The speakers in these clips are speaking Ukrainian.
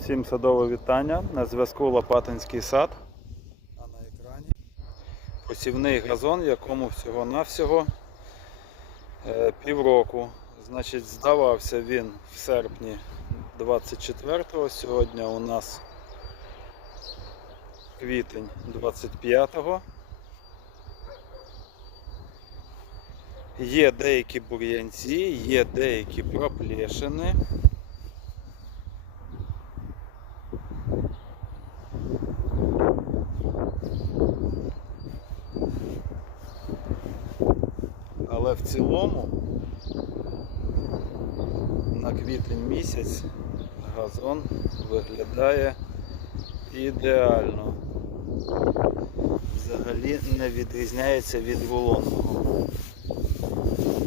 Всім садове вітання. На зв'язку Лопатинський сад. А на екрані посівний газон, якому всього-навсього е, півроку. Значить, здавався він в серпні 24-го. Сьогодні у нас квітень 25-го. Є деякі бур'янці, є деякі проплешини. Але в цілому на квітень місяць газон виглядає ідеально. Взагалі не відрізняється від рулонного.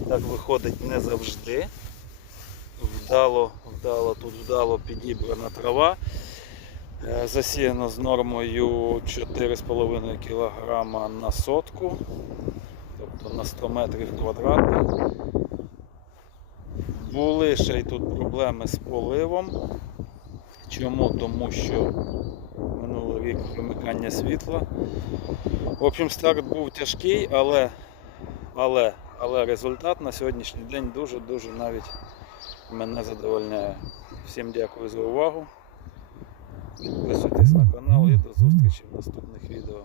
Так виходить не завжди. Вдало, вдало, тут вдало підібрана трава. Е, Засіяно з нормою 4,5 кг на сотку, тобто на 100 метрів квадратних. Були ще й тут проблеми з поливом. Чому? Тому що минулий рік примикання світла. В общем, старт був тяжкий, але, але, але результат на сьогоднішній день дуже-дуже навіть мене задовольняє. Всім дякую за увагу. Підписуйтесь на канал і до зустрічі в наступних відео.